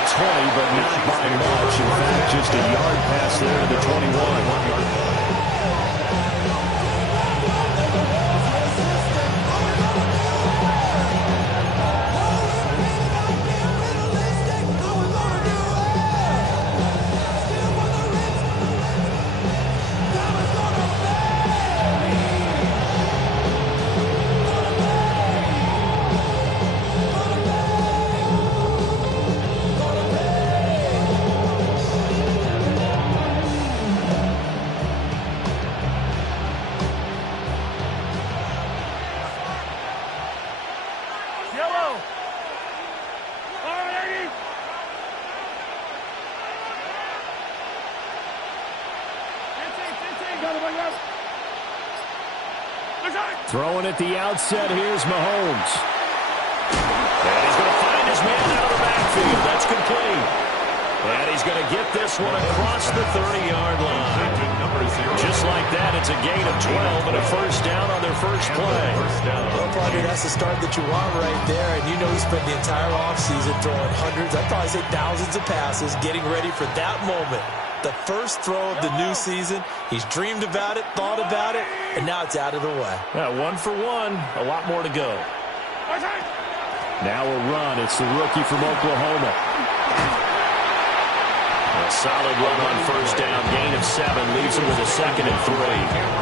the 20, but not by much. In fact, just a yard pass there to the 21. Throwing at the outset, here's Mahomes. And he's going to find his man out of the backfield. That's complete. And he's going to get this one across the 30-yard line. Just like that, it's a gain of 12 and a first down on their first play. Well, partner, that's the start that you want right there. And you know he spent the entire offseason throwing hundreds, I'd probably say thousands of passes, getting ready for that moment. The first throw of the new season. He's dreamed about it, thought about it, and now it's out of the way. Yeah, 1 for 1. A lot more to go. Now a run. It's the rookie from Oklahoma. A solid run on first down. Gain of 7. Leaves him with a 2nd and 3.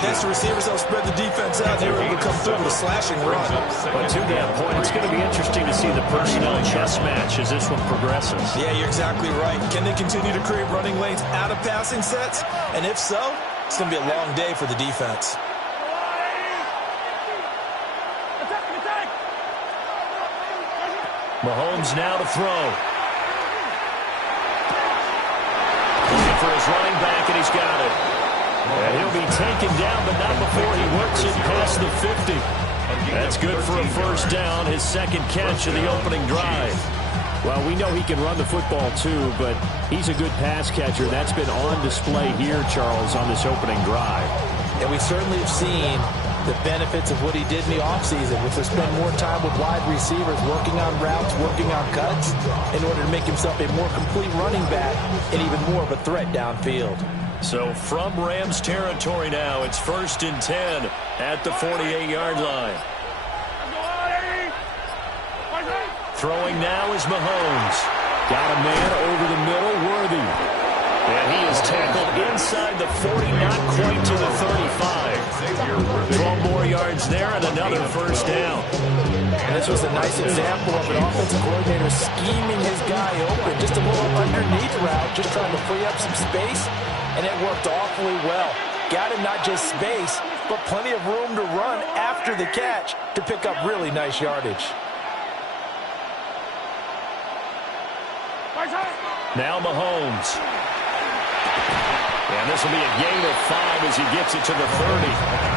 Next, the receivers don't spread the defense out. They were able to come through with a slashing run. But to that point, it's going to be interesting to see the personnel chess match as this one progresses. Yeah, you're exactly right. Can they continue to create running lanes out of passing sets? And if so, it's going to be a long day for the defense. Mahomes now to throw. Looking for his running back, and he's got it. And he'll be taken down, but not before he works it past the 50. That's good for a first down, his 2nd catch of the opening drive. Well, we know he can run the football too, but he's a good pass catcher. That's been on display here, Charles, on this opening drive. And we certainly have seen the benefits of what he did in the offseason, which was spend more time with wide receivers, working on routes, working on cuts, in order to make himself a more complete running back and even more of a threat downfield. So from Rams territory now, it's 1st and 10 at the 48-yard line. Throwing now is Mahomes. Got a man over the middle, Worthy. And he is tackled inside the 40, not quite to the 35. 12 more yards there and another first down. And this was a nice example of an offensive coordinator scheming his guy open. Just a little underneath route, just trying to free up some space. And it worked awfully well. Got him not just space, but plenty of room to run after the catch to pick up really nice yardage. Now Mahomes. And this will be a gain of 5 as he gets it to the 30.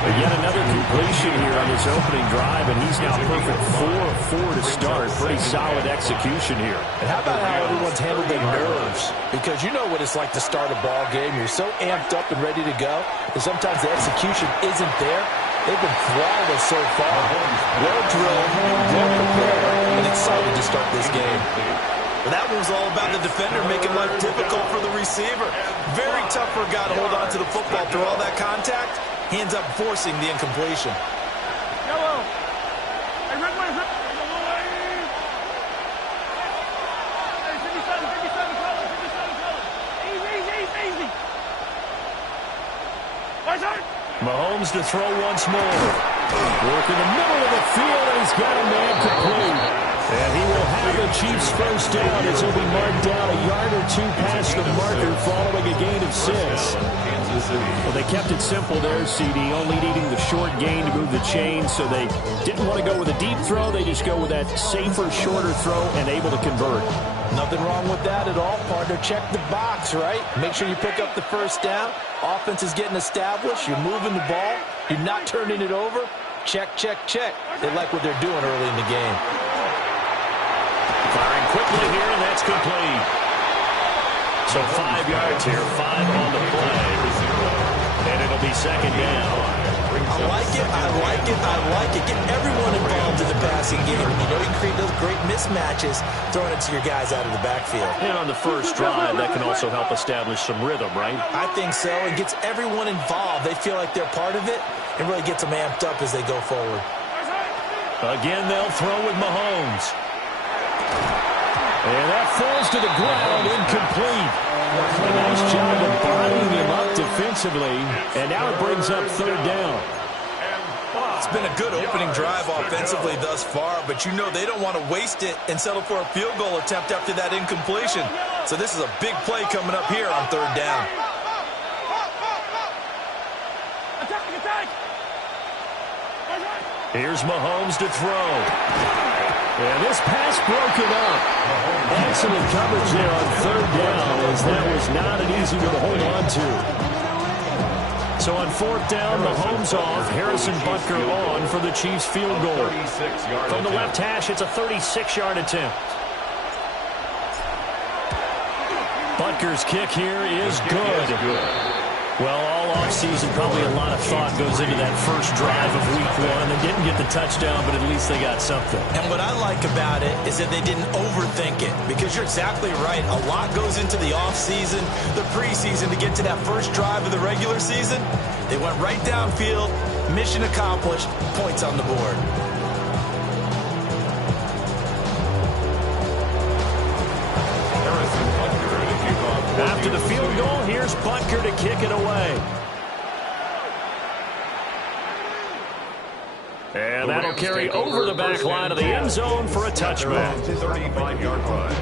But yet another completion here on this opening drive, and he's now perfect 4 of 4 to start. Pretty solid execution here. And how about how everyone's handled their nerves? Because you know what it's like to start a ball game. You're so amped up and ready to go, and sometimes the execution isn't there. They've been flawless so far. Well drilled, well prepared, and excited to start this game. Well, that one was all about the defender making life difficult for the receiver. Very tough for a guy to hold on to the football through all that contact. Hands up, forcing the incompletion. Yellow. Mahomes to throw once more. Work in the middle of the field, and he's got a man complete. And he will have the Chiefs first down as he'll be marked down a yard or 2 past the marker following a gain of 6. Well, they kept it simple there, CD, only needing the short gain to move the chains, so they didn't want to go with a deep throw. They just go with that safer, shorter throw and able to convert. Nothing wrong with that at all, partner. Check the box, right? Make sure you pick up the first down. Offense is getting established. You're moving the ball. You're not turning it over. Check, check, check. They like what they're doing early in the game. Firing quickly here, and that's complete. So 5 yards here, 5 on the play. And it'll be 2nd down. I like it, I like it, I like it. Get everyone involved in the passing game. You know you can create those great mismatches throwing it to your guys out of the backfield. And on the first drive, that can also help establish some rhythm, right? I think so. It gets everyone involved. They feel like they're part of it and really gets them amped up as they go forward. Again, they'll throw with Mahomes. And that falls to the ground, incomplete. A nice job of bodying him up defensively, and now it brings up third down. It's been a good opening drive offensively thus far, but you know they don't want to waste it and settle for a field goal attempt after that incompletion. So this is a big play coming up here on third down. Here's Mahomes to throw. And this pass broken up. Excellent coverage there on third down, as that was not an easy one to hold on to. So on fourth down, Mahomes off, Harrison Butker on for the Chiefs field goal. From the left hash, it's a 36-yard attempt. Butker's kick here is good. Well, all offseason, probably a lot of thought goes into that first drive of week one. They didn't get the touchdown, but at least they got something. And what I like about it is that they didn't overthink it, because you're exactly right. A lot goes into the offseason, the preseason, to get to that first drive of the regular season. They went right downfield, mission accomplished, points on the board. After the field goal, here's Butker to kick it away. And that'll carry over the back line of the end zone for a touchback. 35-yard line.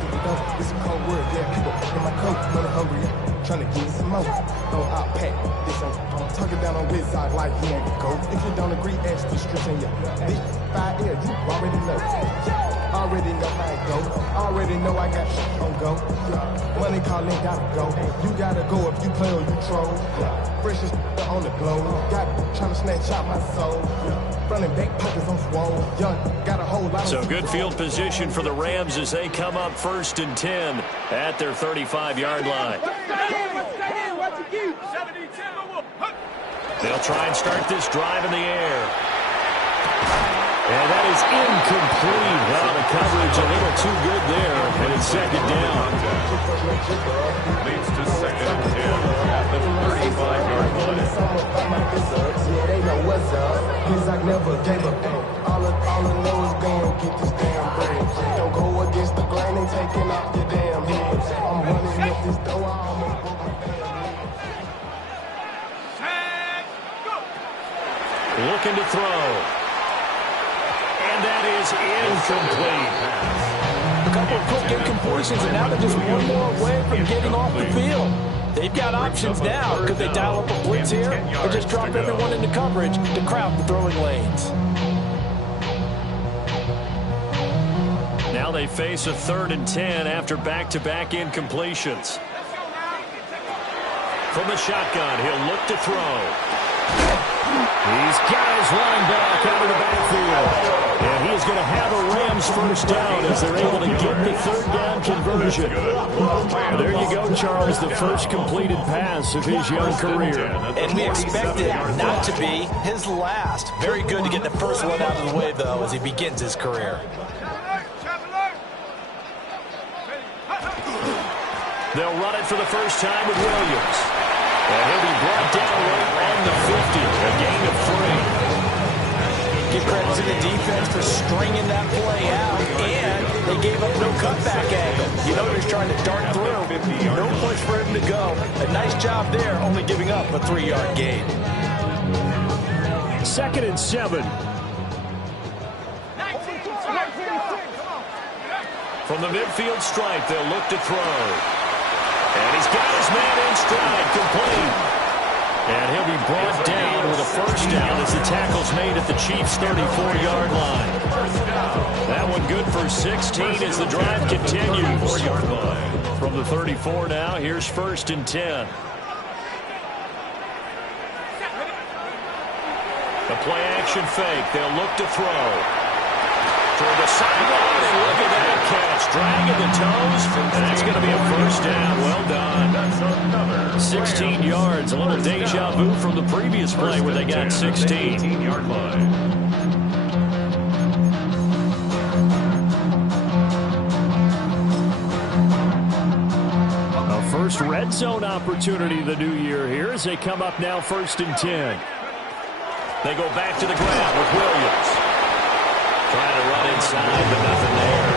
It's a cold word, yeah. People in my coat, money hungry, trying to get me some more. No, I'll pack this on. I'm talking down on his side like he ain't the goat. If you don't agree, ask the streets in your big 5 years, you already know. Already know how it go. Already know I got shit on go. Money calling, gotta go. You gotta go if you play or you troll. Fresh as on the glow. Got trying to snatch out my soul. Running back pockets on swole. Young, got a whole lot of. So good field position for the Rams as they come up 1st and 10 at their 35-yard line. They'll try and start this drive in the air. And that is incomplete. Well, the coverage a little too good there, and it's second down. Leads to second and 10 at the 35-yard line. Yeah, they know what's up. Cause I never gave up. All I know is going get this damn bread. Don't go against the grain, they taking off your damn head. I'm running up this door, I almost broke my damn. Looking to throw. And that is incomplete. A couple of quick incompletions, and now they're just one more away from getting off the field. They've got options now. Could they dial up a blitz here or just drop everyone into coverage to crowd the throwing lanes? Now they face a 3rd and 10 after back-to-back incompletions. From the shotgun, he'll look to throw. He's got his line back out of the backfield. And he's going to have a Rams first down as they're able to get the third down conversion. There you go, Charles, the first completed pass of his young career. And we expect it not to be his last. Very good to get the first one out of the way, though, as he begins his career. They'll run it for the first time with Williams. And he'll be brought down right on the 50, a gain of 3. Give credit to the defense for stringing that play out, and they gave up no cutback angle. You know they're trying to dart through. No push for him to go. A nice job there, only giving up a 3-yard gain. 2nd and 7. From the midfield stripe, they'll look to throw. And he's got his man in stride, complete. And he'll be brought down with a first down as the tackle's made at the Chiefs' 34-yard line. That one good for 16 as the drive continues. From the 34 now, here's 1st and 10. The play-action fake. They'll look to throw. Toward the sideline, and look at that catch, dragging the toes, and that's going to be a first down. Well done. 16 yards, a little deja vu from the previous play where they got 16. 18-yard line. A first red zone opportunity the new year here as they come up now 1st and 10. They go back to the ground with Williams. Trying to run inside, but nothing there.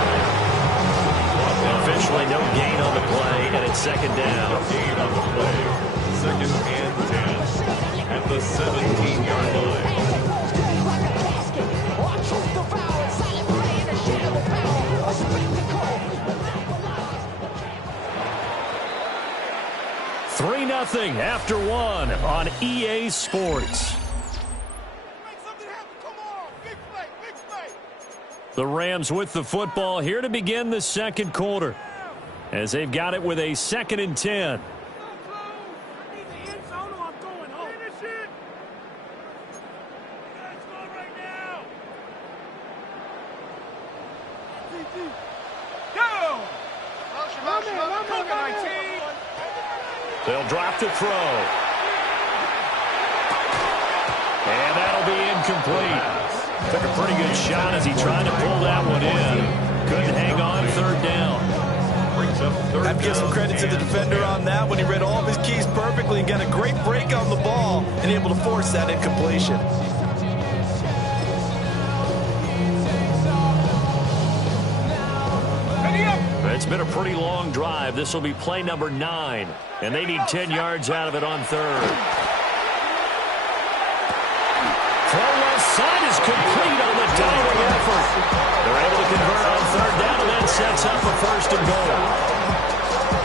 And officially no gain on the play, and it's 2nd down. Gain on the play. 2nd and 10 at the 17-yard line. 3-0 after 1 on EA Sports. The Rams with the football here to begin the 2nd quarter as they've got it with a 2nd and 10. They'll drop to throw. And that'll be incomplete. Took a pretty good shot as he tried to pull that one in. Couldn't hang on, 3rd down. I have to give some credit to the defender on that when he read all of his keys perfectly and got a great break on the ball and able to force that incompletion. It's been a pretty long drive. This will be play number 9, and they need 10 yards out of it on 3rd. Throw left side is complete on the diving effort. They're able to convert on 3rd down, and that sets up a 1st and goal.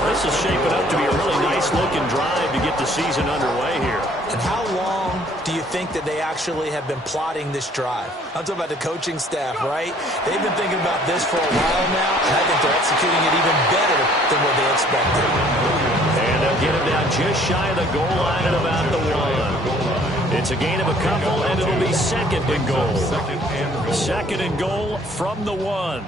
This is shaping up to be a really nice-looking drive to get the season underway here. And how long do you think that they actually have been plotting this drive? I'm talking about the coaching staff, right? They've been thinking about this for a while now, and I think they're executing it even better than what they expected. And they'll get him down just shy of the goal line at about the 1. It's a gain of a couple, and it'll be 2nd and goal. 2nd and goal from the 1.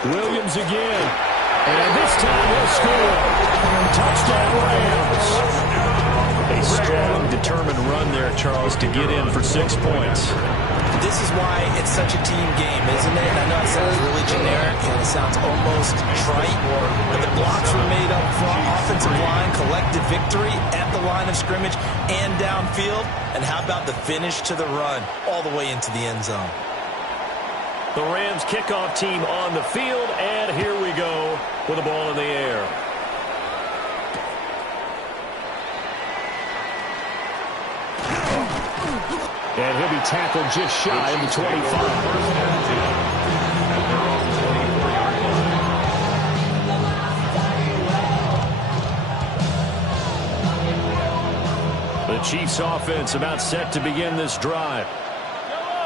Williams again. And this time he'll score. Touchdown Rams. A strong, determined run there, Charles, to get in for 6 points. This is why it's such a team game, isn't it? I know it sounds really generic and it sounds almost trite, but the blocks were made up front. Offensive line, collective victory at the line of scrimmage and downfield. And how about the finish to the run all the way into the end zone? The Rams kickoff team on the field, and here we go with the ball in the air. And he'll be tackled just shy of the 25. The Chiefs offense about set to begin this drive.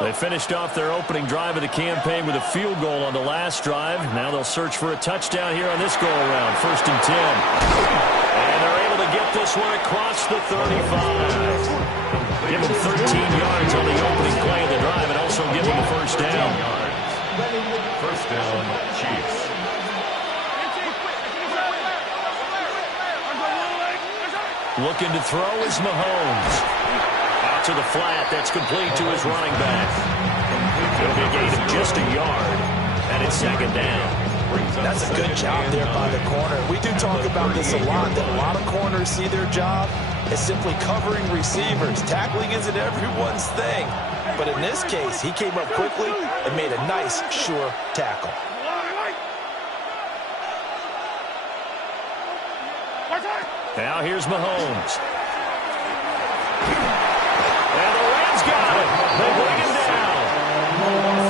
They finished off their opening drive of the campaign with a field goal on the last drive. Now they'll search for a touchdown here on this go-around. 1st and 10. And they're able to get this one across the 35. Give them 13 yards on the opening play of the drive and also give them a 1st down. 1st down, Chiefs. Looking to throw is Mahomes. To the flat, that's complete to his running back. It'll be a gain of just a yard, and it's 2nd down. That's a good job there by the corner. We do talk about this a lot, that a lot of corners see their job as simply covering receivers. Tackling isn't everyone's thing. But in this case, he came up quickly and made a nice, sure tackle. Now here's Mahomes. And the Rams got it. They bring him down.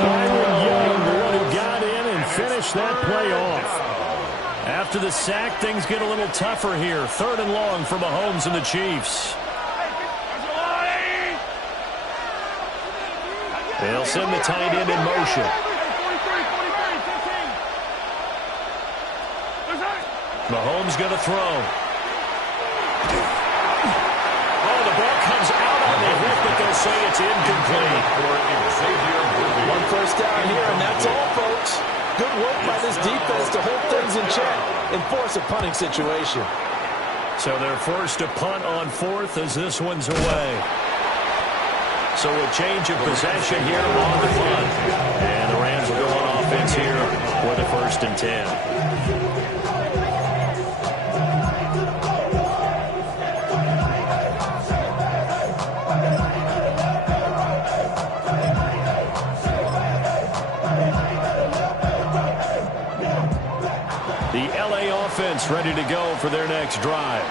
Byron Young, the one who got in and finished that play off. After the sack, things get a little tougher here. 3rd and long for Mahomes and the Chiefs. They'll send the tight end in motion. Mahomes going to throw. Oh, the ball comes out on the hit, but they'll say it's incomplete. Good work by this defense to hold things in check and force a punting situation. So they're forced to punt on fourth as this one's away. So a change of possession here on the punt. And the Rams will go on offense here for the 1st and 10. The LA offense ready to go for their next drive.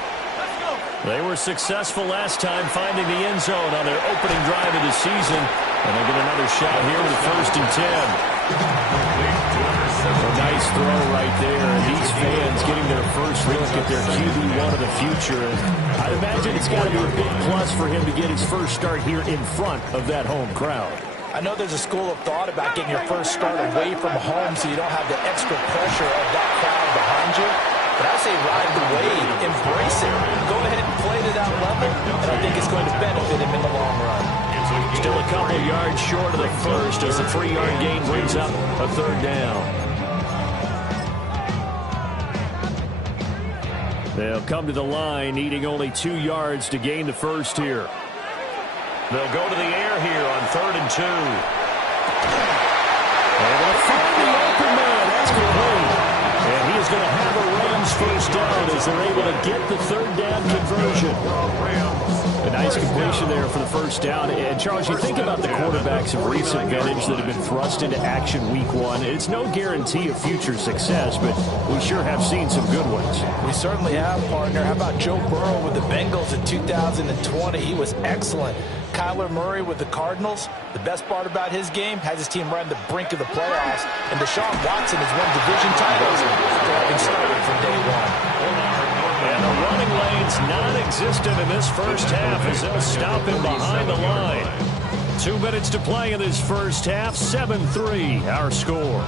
They were successful last time finding the end zone on their opening drive of the season. And they'll get another shot here with 1st and 10. A nice throw right there. And these fans getting their first look at their QB1 of the future. And I'd imagine it's got to be a big plus for him to get his first start here in front of that home crowd. I know there's a school of thought about getting your first start away from home so you don't have the extra pressure of that crowd behind you. But I say ride the wave, embrace it. Go ahead and play to that level, and I think it's going to benefit him in the long run. Still a couple yards short of the first as the 3-yard gain brings up a 3rd down. They'll come to the line, needing only 2 yards to gain the first here. They'll go to the air here on 3rd and 2. And they'll find the open man. That's complete. And he is going to have a Rams first down as they're able to get the 3rd down conversion. A nice completion there for the first down. And, Charles, you think about the quarterbacks of recent vintage that have been thrust into action week 1. It's no guarantee of future success, but we sure have seen some good ones. We certainly have, partner. How about Joe Burrow with the Bengals in 2020? He was excellent. Kyler Murray with the Cardinals. The best part about his game, has his team right on the brink of the playoffs. And Deshaun Watson has won division titles after having started from day 1. And the running lane's non-existent in this first half as they'll stop him behind the line. 2 minutes to play in this first half. 7-3 our score.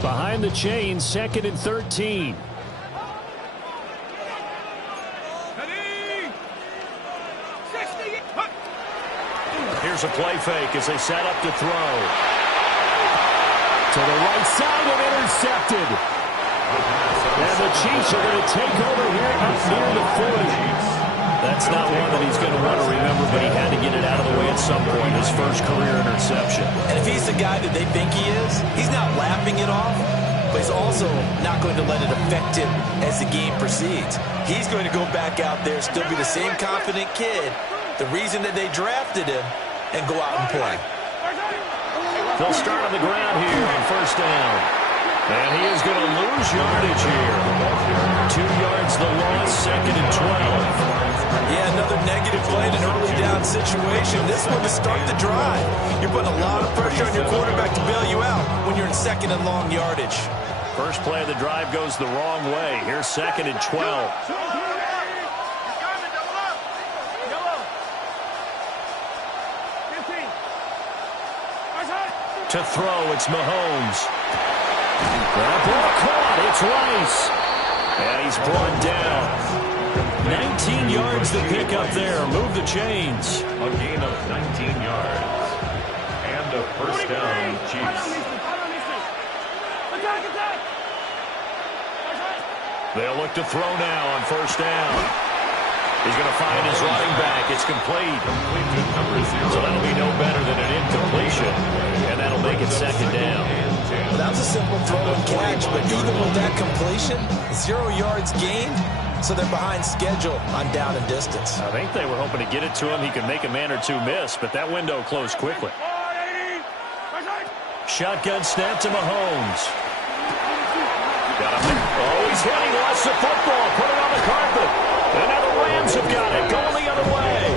Behind the chain, 2nd and 13. Here's a play fake as they set up to throw. To the right side and intercepted. And the Chiefs are going to take over here up near the 40. That's not one that he's going to want to remember, but he had to get it out of the way at some point, his first career interception. And if he's the guy that they think he is, he's not laughing it off, but he's also not going to let it affect him as the game proceeds. He's going to go back out there, still be the same confident kid, the reason that they drafted him, and go out and play. They'll start on the ground here on 1st down. And he is going to lose yardage here. 2 yards the loss, 2nd and 12. Yeah, another negative play in an early down situation. This one to start the drive. You're putting a lot of pressure on your quarterback to bail you out when you're in 2nd and long yardage. First play of the drive goes the wrong way. Here's 2nd and 12. To throw, it's Mahomes. That ball caught, it's Rice. And he's brought down. 19 yards to pick up there. Move the chains. A gain of 19 yards. And a first down, Chiefs. They'll look to throw now on 1st down. He's going to find his running back. It's complete. So that'll be no better than an incompletion. And that'll make it 2nd down. Well, that was a simple throw and catch, but even with that completion, 0 yards gained, so they're behind schedule on down and distance. I think they were hoping to get it to him. He could make a man or two miss, but that window closed quickly. Shotgun snap to Mahomes. Got him. Oh, he's hit. He lost the football. Put it on the carpet. And now the Rams have got it. Going the other way.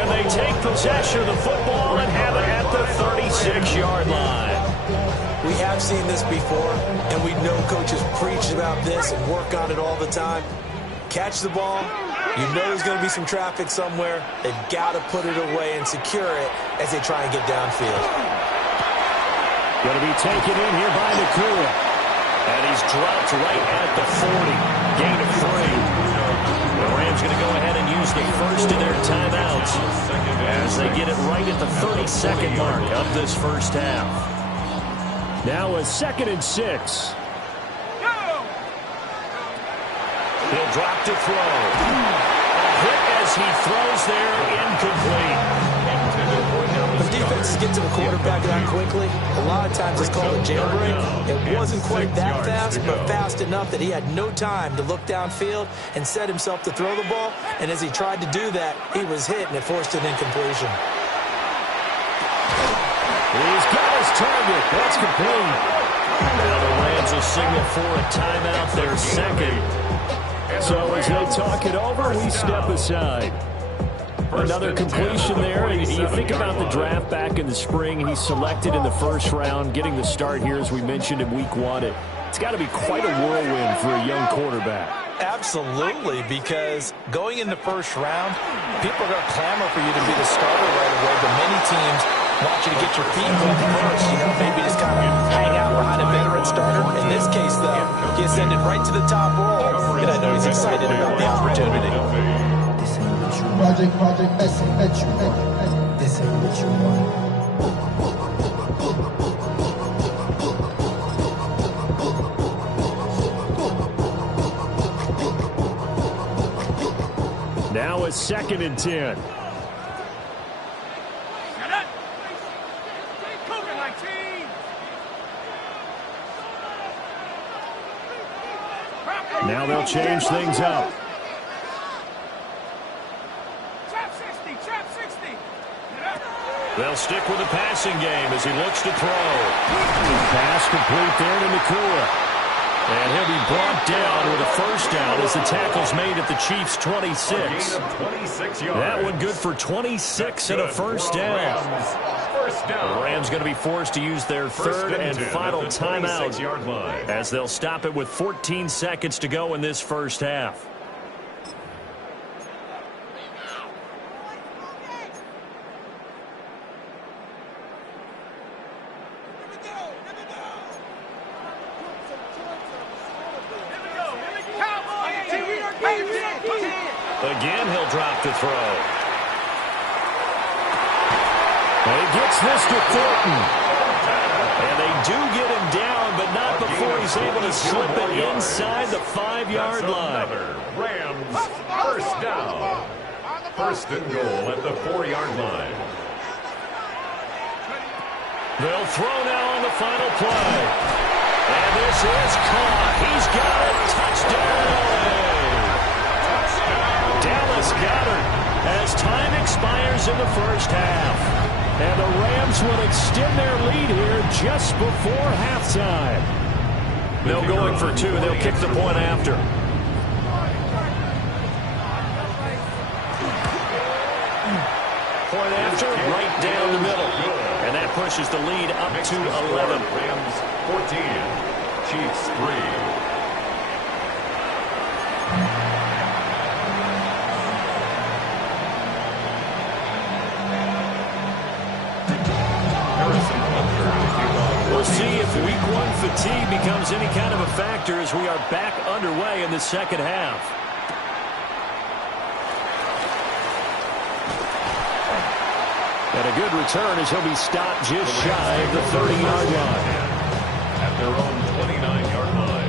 And they take possession of the football and have it at the 36-yard line. We have seen this before, and we know coaches preach about this and work on it all the time. Catch the ball. You know there's going to be some traffic somewhere. They've got to put it away and secure it as they try and get downfield. Going to be taken in here by Nakua. And he's dropped right at the 40. Gain of 3. The Rams going to go ahead and use the first of their timeouts as they get it right at the 30-second mark of this first half. Now a 2nd and 6. He'll drop to throw. A hit as he throws there, incomplete. The defenses get to the quarterback that quickly. A lot of times it's called a jailbreak. It wasn't quite that fast, but fast enough that he had no time to look downfield and set himself to throw the ball. And as he tried to do that, he was hit, and it forced an incompletion. He's got his target. That's complete. Now the Rams will signal for a timeout, their second. So as they talk it over, we step aside. Another completion there. And you think about the draft back in the spring. He's selected in the first round, getting the start here, as we mentioned in week 1. It's got to be quite a whirlwind for a young quarterback. Absolutely, because going in the first round, people are going to clamor for you to be the starter right away, but many teams want you to get your feet wet first, maybe just kind of hang out behind a veteran starter. In this case, though, he ascended right to the top role, and I know he's excited about the opportunity. This ain't what you want. Project, this ain't what you want. This ain't what you want. Now a 2nd and 10. Now they'll change things up. They'll stick with the passing game as he looks to throw. Pass complete there to Nakua. And he'll be brought down with a first down as the tackle's made at the Chiefs' 26. That one good for 26 and a first down. The Rams going to be forced to use their third and final timeout as they'll stop it with 14 seconds to go in this first half. Again, he'll drop to throw. And he gets this to Thornton. And they do get him down, but not before he's able to slip it inside the 5-yard line. Rams first down. First and goal at the 4-yard line. They'll throw now on the final play. And this is caught. He's got it. Touchdown. Dallas Goedert as time expires in the first half. And the Rams will extend their lead here just before halftime. They'll go in for 2. They'll kick the point after. Point after, right down the middle. And that pushes the lead up to 11. Rams 14, Chiefs 3. We'll see if week 1 fatigue becomes any kind of a factor as we are back underway in the second half. And a good return as he'll be stopped just shy of the 30-yard line. At their own 29-yard line.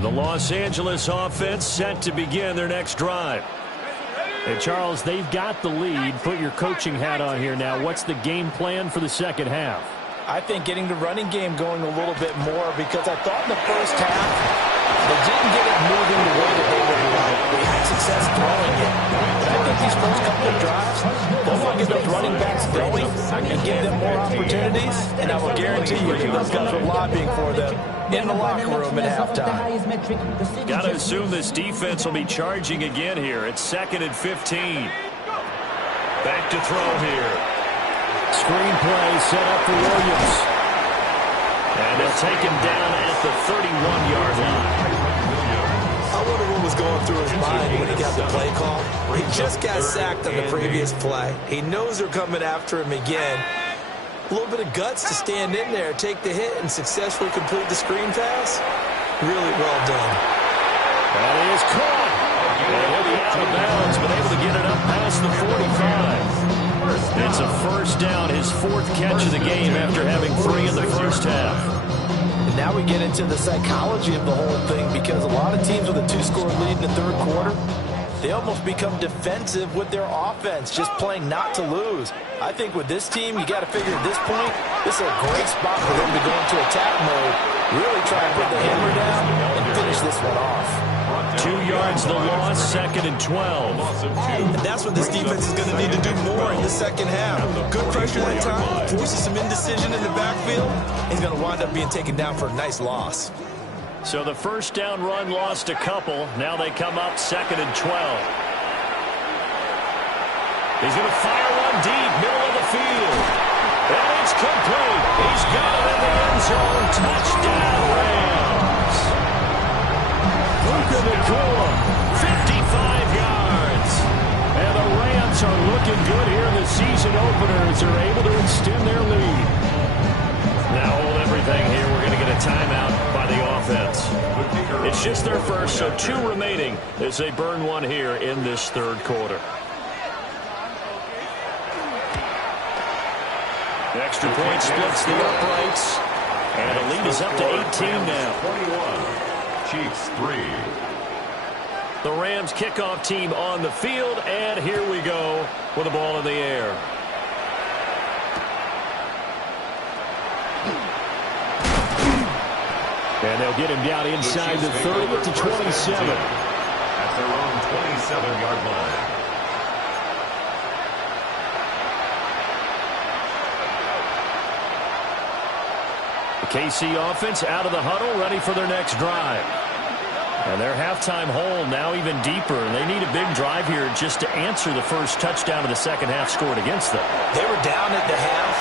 The Los Angeles offense set to begin their next drive. Hey, Charles, they've got the lead. Put your coaching hat on here now. What's the game plan for the second half? I think getting the running game going a little bit more, because I thought in the first half they didn't get it moving the way that they would like. They had success throwing it. But I think these first couple of drives, they'll want to get those running backs going and give them more opportunities. And I will guarantee you those guys are lobbying for them in the locker room at halftime. Got to assume this defense will be charging again here. It's 2nd and 15. Back to throw here. Screenplay set up for Williams. And they'll take him down at the 31-yard line. I wonder what was going through his mind when he got the play call. He just got sacked on the previous play. He knows they're coming after him again. A little bit of guts to stand in there, take the hit, and successfully complete the screen pass. Really well done. That is caught. And he'll be out of bounds, but able to get it up past the 45. It's a first down, his fourth catch of the game after having 3 in the first half. And now we get into the psychology of the whole thing, because a lot of teams with a 2-score lead in the third quarter, they almost become defensive with their offense, just playing not to lose. I think with this team, you got to figure at this point, this is a great spot for them to go into attack mode, really try and put the hammer down and finish this one off. 2 yards the loss, 2nd and 12. And that's what this defense is going to need to do more in the second half. Good pressure that time, forces some indecision in the backfield. He's going to wind up being taken down for a nice loss. So the first down run lost a couple. Now they come up 2nd and 12. He's going to fire one deep, middle of the field. And it's complete. He's got it in the end zone. Touchdown, Rams. Puka Nacua, 55 yards. And the Rams are looking good here in the season opener as they're able to extend their lead. Now hold everything here. We're going to get a timeout by the offense. It's just their first, so 2 remaining as they burn one here in this third quarter. The extra point splits the uprights. And the lead is up to 18 now. 21. Chiefs 3. The Rams kickoff team on the field, and here we go with the ball in the air. And they'll get him down inside the 30 to 27. At their own 27-yard line. The KC offense out of the huddle, ready for their next drive. And their halftime hole now even deeper. They need a big drive here just to answer the first touchdown of the second half scored against them. They were down at the half.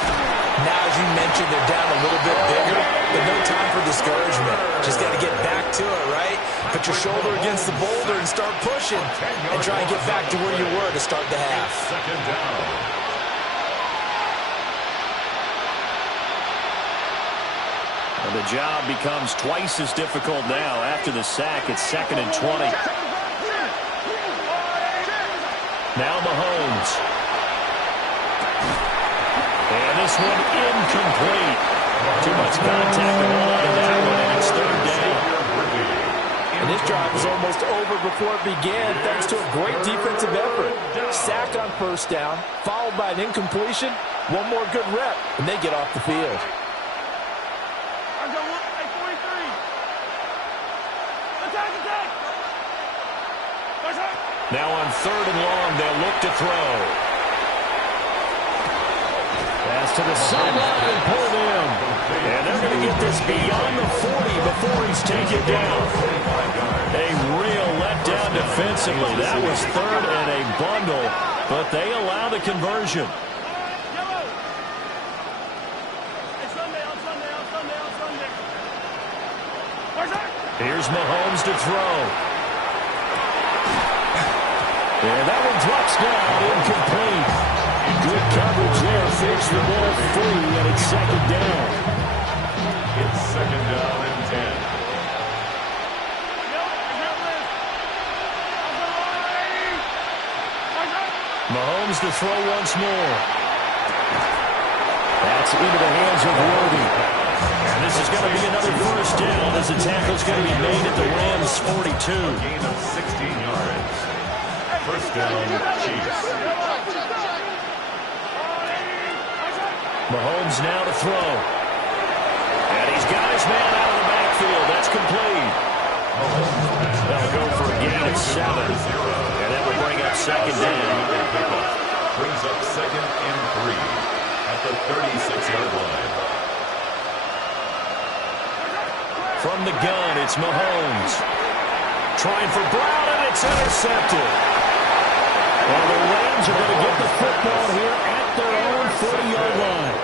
Now, as you mentioned, they're down a little bit bigger, but no time for discouragement. Just got to get back to it, right? Put your shoulder against the boulder and start pushing and try and get back to where you were to start the half. Second down. And the job becomes twice as difficult now after the sack. It's 2nd and 20. Now Mahomes. And this one incomplete. Too much contact to hold on to that one, and it's third down. And this drive was almost over before it began thanks to a great defensive effort. Sack on first down, followed by an incompletion. One more good rep, and they get off the field. Now on 3rd and long, they'll look to throw. Pass to the sideline and pulled in. And they're going to get this beyond the 40 before he's taken down. A real letdown defensively. That was 3rd and a bundle, but they allow the conversion. Here's Mahomes to throw. And that one drops down, incomplete. Good coverage there, fakes the ball free, and it's 2nd down. It's 2nd down and 10. Mahomes to throw once more. That's into the hands of Worthy. And this is going to be another first down as the tackle's going to be made at the Rams' 42. Gain of 16 yards. First down, Chiefs. Mahomes now to throw. And he's got his man out of the backfield. That's complete. That'll go for a gain of 7. And that will bring up 2nd down. Brings up 2nd and 3 at the 36-yard line. From the gun, it's Mahomes. Trying for Brown, and it's intercepted. Well, the Rams are going to get the football here at their own 40-yard line.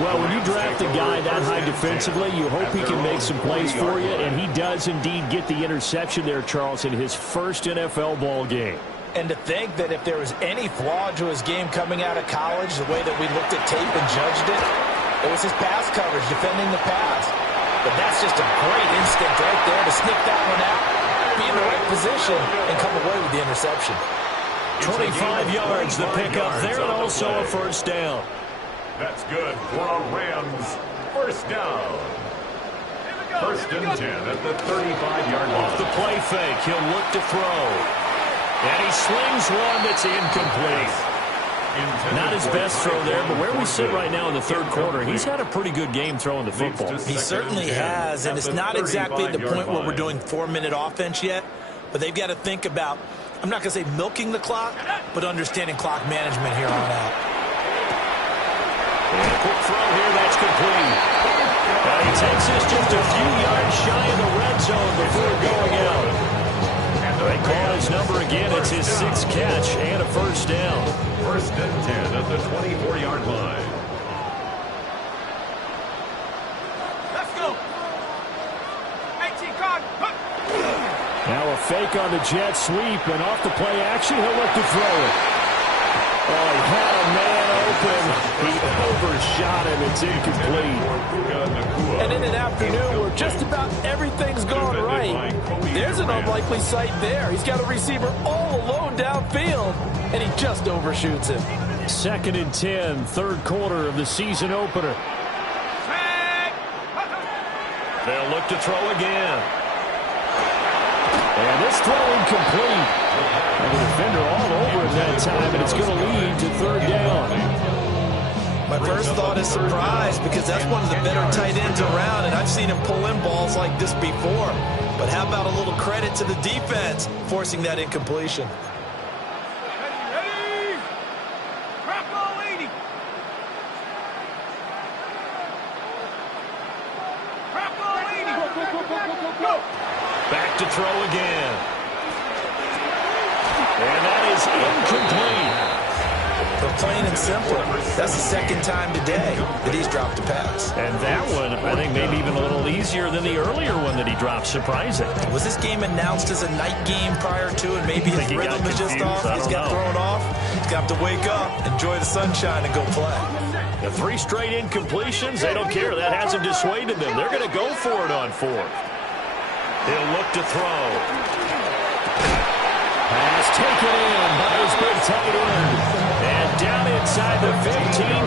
Well, when you draft a guy that high defensively, you hope he can make some plays for you, and he does indeed get the interception there, Charles, in his first NFL ball game. And to think that if there was any flaw to his game coming out of college, the way that we looked at tape and judged it, it was his pass coverage, defending the pass. But that's just a great instinct right there to sniff that one out, be in the right position, and come away with the interception. 25 yards the pickup there, and also a first down. That's good for a Rams first down. First and 10 at the 35-yard line. Off the play fake, he'll look to throw. And he slings one that's incomplete. Not his best throw there, but where we sit right now in the third quarter, he's had a pretty good game throwing the football. He certainly has, and it's not exactly at the point where we're doing 4-minute offense yet, but they've got to think about, I'm not going to say milking the clock, but understanding clock management here on out. And a quick throw here, that's complete. He takes this just a few yards shy of the red zone before going out. They call his number again. It's his 6th catch and a first down. First and 10 at the 24-yard line. Let's go. 18 card. Now a fake on the jet sweep, and off the play action, he'll look to throw it. Oh, he had a man open. He overshot him. It's incomplete. And in an afternoon where just about everything's gone right, there's an unlikely sight there. He's got a receiver all alone downfield, and he just overshoots him. 2nd and 10, third quarter of the season opener. They'll look to throw again. And this throw incomplete. And the defender all over him that time, and it's going to lead to third down. My first thought is surprise, because that's one of the better tight ends around, and I've seen him pull in balls like this before. But how about a little credit to the defense forcing that incompletion? Back to throw again. And that is incomplete. But plain and simple, that's the 2nd time today that he's dropped a pass. And that one, I think, maybe even a little easier than the earlier one that he dropped. Surprising. Was this game announced as a night game prior to, and maybe his rhythm is just off? He's got thrown off. He's got to wake up, enjoy the sunshine, and go play. The 3 straight incompletions, they don't care. That hasn't dissuaded them. They're going to go for it on 4th. He'll look to throw. Pass taken in by his big tight end. And down inside the 15,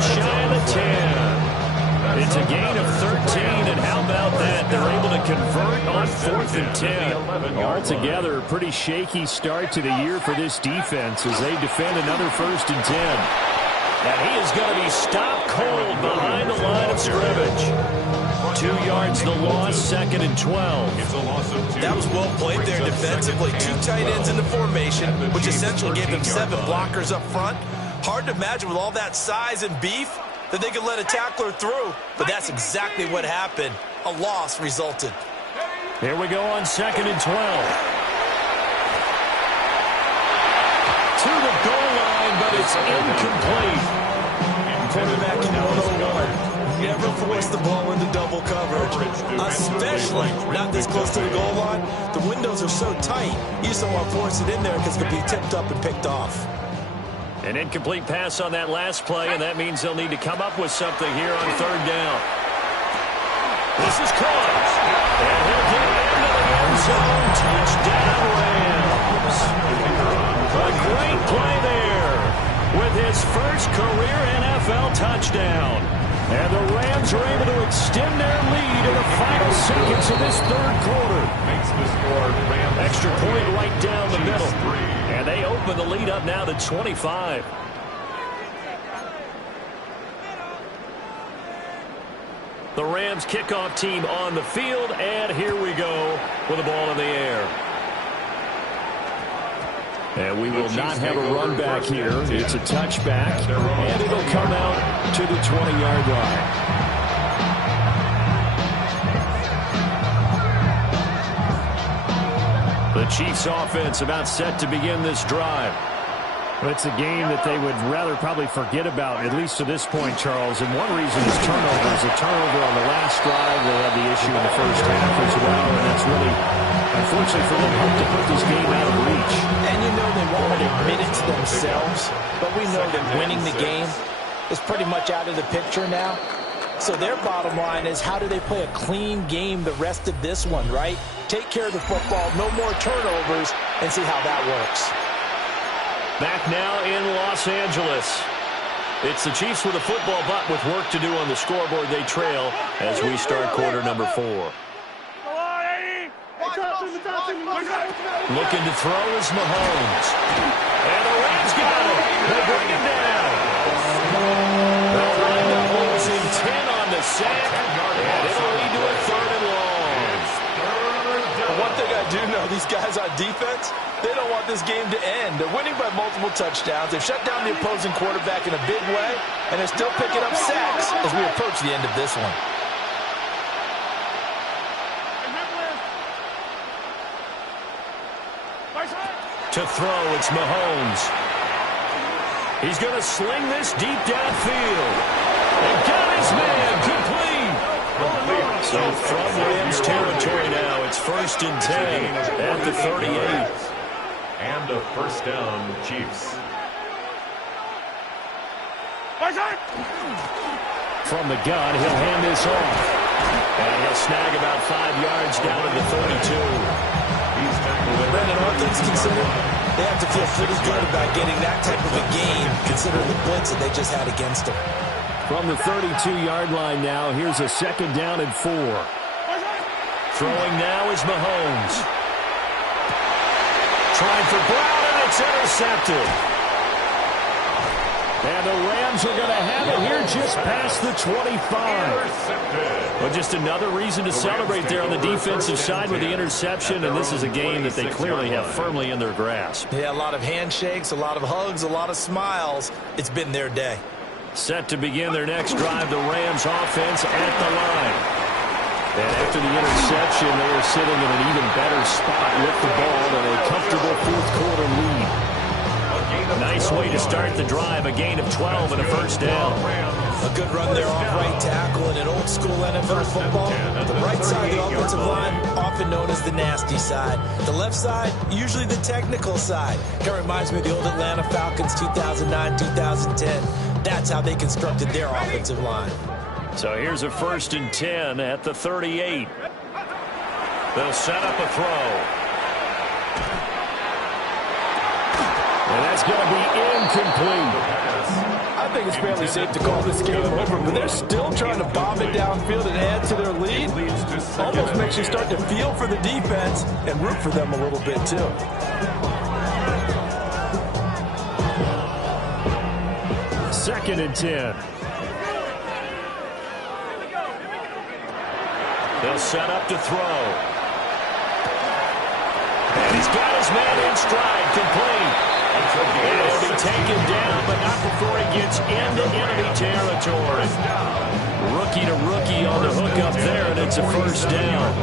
shy of the 10. It's a gain of 13, and how about that? They're able to convert on 4th and 10. Altogether, a pretty shaky start to the year for this defense as they defend another 1st and 10. And he is going to be stopped cold behind the line of scrimmage. 2 yards the loss, 2nd and 12. That was well played there defensively. 2 tight ends in the formation, which essentially gave them 7 blockers up front. Hard to imagine with all that size and beef that they could let a tackler through, but that's exactly what happened. A loss resulted. Here we go on 2nd and 12. To the goal line, but it's incomplete. Quarterback in 101. Never force the ball into double coverage, especially not this close to the goal line. The windows are so tight, you just don't want to force it in there because it could be tipped up and picked off. An incomplete pass on that last play, and that means they'll need to come up with something here on 3rd down. This is close. And he'll get into the end zone. Touchdown, Rams. A great play there with his first career NFL touchdown. And the Rams are able to extend their lead in the final seconds of this 3rd quarter. Makes the score Rams. Extra point right down the middle. And they open the lead up now to 25. The Rams kickoff team on the field, and here we go with the ball in the air. And we will not have a run back here. It's a touchback, and it'll come out to the 20-yard line. The Chiefs offense about set to begin this drive. It's a game that they would rather probably forget about, at least to this point, Charles. And one reason is turnovers. A turnover on the last drive. They had the issue in the first half as well. And that's really, unfortunately for them, helped to put this game out of reach. And you know they won't admit it to themselves. But we know that winning the game is pretty much out of the picture now. So their bottom line is, how do they play a clean game the rest of this one, right? Take care of the football, no more turnovers, and see how that works. Back now in Los Angeles. It's the Chiefs with a football, but with work to do on the scoreboard. They trail as we start quarter number 4. Looking to throw is Mahomes. And the Rams got him. They bring him down. They'll run the Bulls in 10 on the sack. And it'll lead to a 3rd and long. One thing I do know, these guys on defense, they don't want this game to end. They're winning by multiple touchdowns. They've shut down the opposing quarterback in a big way, and they're still picking up sacks as we approach the end of this one. To throw, it's Mahomes. He's going to sling this deep downfield. And got his man complete. So from Rams territory now, it's 1st and 10 at the 38. And a first down, Chiefs. From the gun, he'll hand this off. And he'll snag about 5 yards down to the 32. Brendan, all things considered, they have to feel pretty good about getting that type of a game, considering the blitz that they just had against them. From the 32-yard line now, here's a 2nd down and 4. Throwing now is Mahomes. Trying for Brown, and it's intercepted. And the Rams are going to have it here just past the 25. Well, just another reason to celebrate there on the defensive side with the interception, and this is a game that they clearly have firmly in their grasp. Yeah, a lot of handshakes, a lot of hugs, a lot of smiles. It's been their day. Set to begin their next drive, the Rams offense at the line. And after the interception, they are sitting in an even better spot with the ball and a comfortable 4th quarter lead. Nice way to start the drive, a gain of 12 and a 1st down. A good run there off right tackle in an old school NFL football. The right side of the offensive line, often known as the nasty side. The left side, usually the technical side. Kind of reminds me of the old Atlanta Falcons 2009-2010. That's how they constructed their offensive line. So here's a 1st and 10 at the 38. They'll set up a throw. And that's going to be incomplete. I think it's fairly safe to call this game over, but they're still trying to bomb it downfield and add to their lead. Almost makes you start to feel for the defense and root for them a little bit, too. 2nd and 10. They'll set up to throw. And he's got his man in stride, complete. And he'll be taken down, but not before he gets into enemy territory. Rookie to rookie on the hook up there, and it's a 1st down.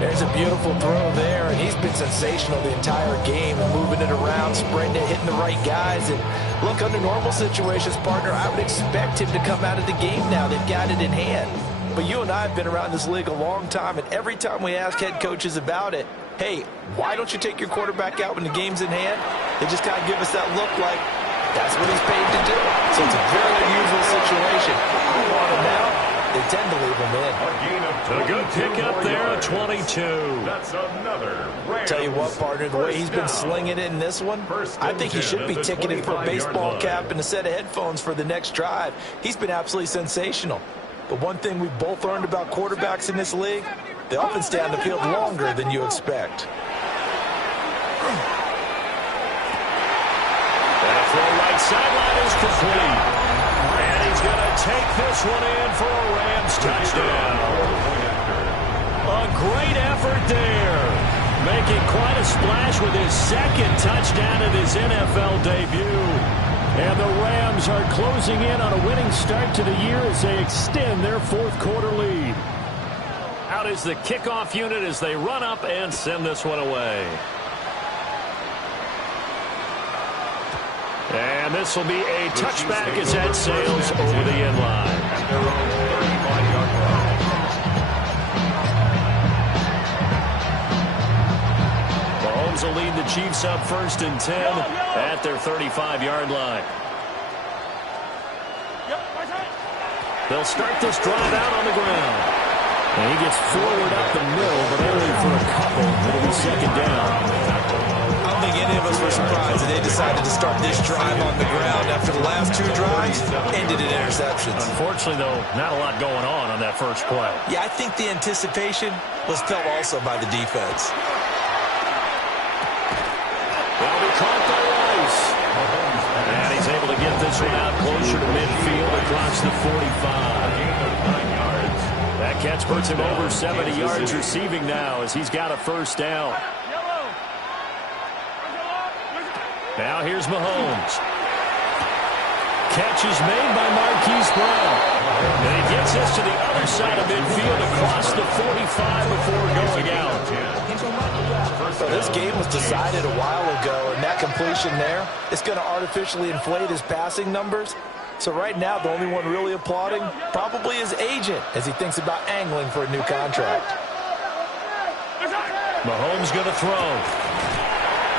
There's a beautiful throw there, and he's been sensational the entire game, and moving it around, spreading it, hitting the right guys. And look, under normal situations, partner, I would expect him to come out of the game now. They've got it in hand. But you and I have been around this league a long time, and every time we ask head coaches about it, hey, why don't you take your quarterback out when the game's in hand? They just kind of give us that look like that's what he's paid to do. So it's a very unusual situation. I want him now. They tend to leave him in. A good pick up there at 22. That's another. Tell you what, partner, the way he's been slinging it in this one, I think he should be ticketed for a baseball cap and a set of headphones for the next drive. He's been absolutely sensational. But one thing we've both learned about quarterbacks in this league, they often stay on the field longer than you expect. That throw right sideline is complete. And he's going to take this one in for a Rams touchdown. A great effort there. Making quite a splash with his 2nd touchdown of his NFL debut. And the Rams are closing in on a winning start to the year as they extend their 4th quarter lead. Out is the kickoff unit as they run up and send this one away. And this will be a touchback as that sails over the end line. Mahomes will lead the Chiefs up 1st and 10 at their 35-yard line. They'll start this drive out on the ground. And he gets forward up the middle, but only for a couple. It'll be 2nd down. I don't think any of us were surprised that they decided to start this drive on the ground after the last 2 drives ended in interceptions. Unfortunately, though, not a lot going on that first play. Yeah, I think the anticipation was felt also by the defense. They'll be caught by Rice. And he's able to get this one out closer to midfield across the 45. That catch puts him over 70 yards receiving now as he's got a 1st down. Now here's Mahomes. Catch is made by Marquise Brown. And he gets this to the other side of midfield across the 45 before going out. So this game was decided a while ago, and that completion there is going to artificially inflate his passing numbers. So right now, the only one really applauding probably his agent as he thinks about angling for a new contract. Mahomes going to throw.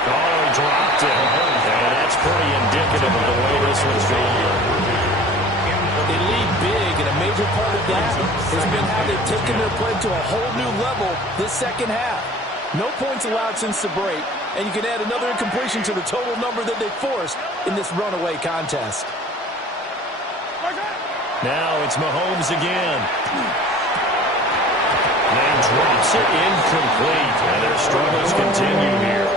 Oh, he dropped it. And that's pretty indicative of the way this one's going. They lead big, and a major part of that has been how they've taken their play to a whole new level this 2nd half. No points allowed since the break, and you can add another incompletion to the total number that they forced in this runaway contest. Now it's Mahomes again. Then drops it incomplete. And their struggles continue here.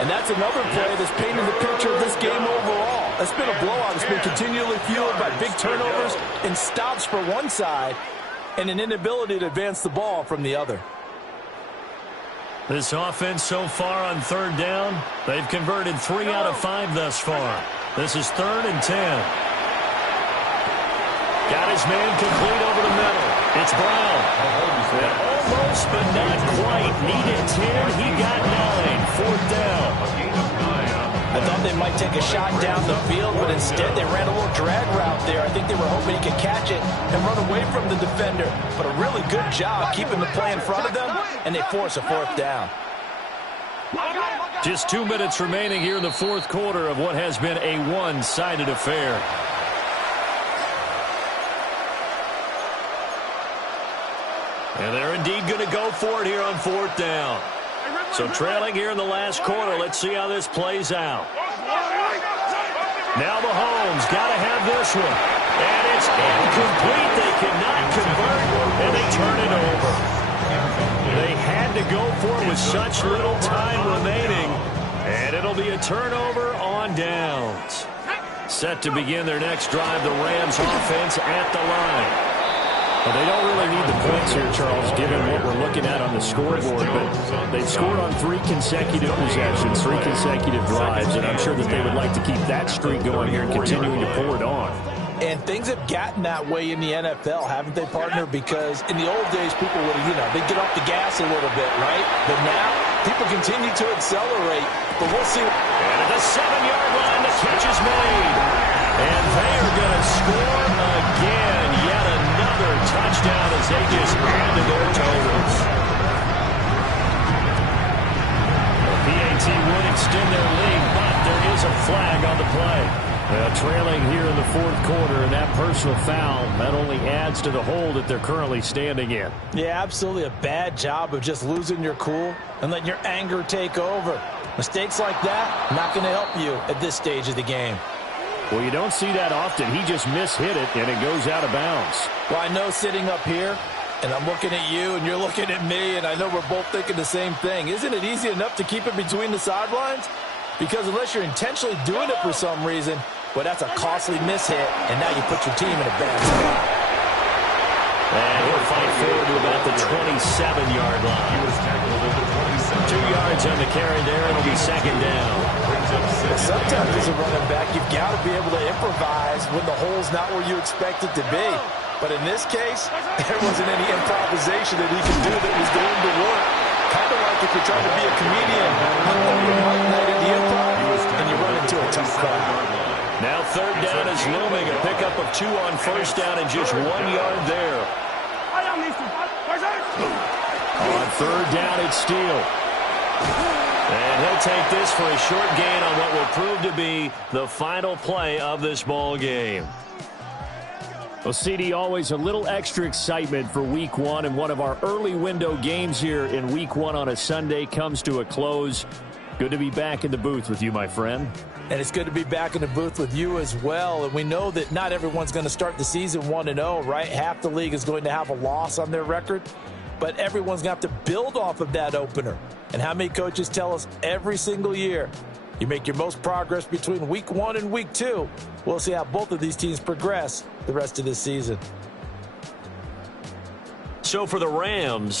And that's another play that's painted the picture of this game overall. It's been a blowout. It's been continually fueled by big turnovers and stops for one side and an inability to advance the ball from the other. This offense so far on 3rd down, they've converted 3 out of 5 thus far. This is 3rd and 10. Got his man complete over the middle. It's Brown. Almost, but not quite. Needed 10. He got 9. 4th down. I thought they might take a shot down the field, but instead they ran a little drag route there. I think they were hoping he could catch it and run away from the defender. But a really good job keeping the play in front of them, and they force a 4th down. Just 2 minutes remaining here in the 4th quarter of what has been a one-sided affair. And they're indeed going to go for it here on 4th down. So trailing here in the last quarter. Let's see how this plays out. Now Mahomes got to have this one. And it's incomplete. They cannot convert, and they turn it over. They had to go for it with such little time remaining. And it'll be a turnover on downs. Set to begin their next drive, the Rams offense at the line. Well, they don't really need the points here, Charles, given what we're looking at on the scoreboard. But they've scored on 3 consecutive possessions, 3 consecutive drives, and I'm sure that they would like to keep that streak going here and continuing to pour it on. And things have gotten that way in the NFL, haven't they, partner? Because in the old days, people would, they'd get off the gas a little bit, right? But now, people continue to accelerate. But we'll see. And at the 7-yard line, the catch is made. And they are going to score again. Yet another touchdown as they just add to their totals. The PAT would extend their lead, but there is a flag on the play. Trailing here in the 4th quarter, and that personal foul not only adds to the hole that they're currently standing in. Yeah, absolutely a bad job of just losing your cool and letting your anger take over. Mistakes like that, not going to help you at this stage of the game. Well, you don't see that often. He just mishit it, and it goes out of bounds. Well, I know sitting up here, and I'm looking at you, and you're looking at me, and I know we're both thinking the same thing. Isn't it easy enough to keep it between the sidelines? Because unless you're intentionally doing it for some reason, well, that's a costly mishit, and now you put your team in a bad spot. And he'll fight forward to about the 27-yard line. 2 yards on the carry there, and it'll be 2nd down. Well, sometimes as a running back, you've got to be able to improvise when the hole's not where you expect it to be. But in this case, there wasn't any improvisation that he could do that was going to work. Kind of like if you're trying to be a comedian on open mic night at the Improv, and you run an into a tough call. Now third down is looming. A pickup of 2 on first down and just 1 yard there. On third down, it's Steele. And he'll take this for a short gain on what will prove to be the final play of this ball game. Well, CD, always a little extra excitement for Week 1, and one of our early window games here in Week 1 on a Sunday comes to a close. Good to be back in the booth with you, my friend. And it's good to be back in the booth with you as well. And we know that not everyone's going to start the season 1-0, right? Half the league is going to have a loss on their record. But everyone's going to have to build off of that opener. And how many coaches tell us every single year, you make your most progress between Week 1 and Week 2. We'll see how both of these teams progress the rest of this season. So for the Rams,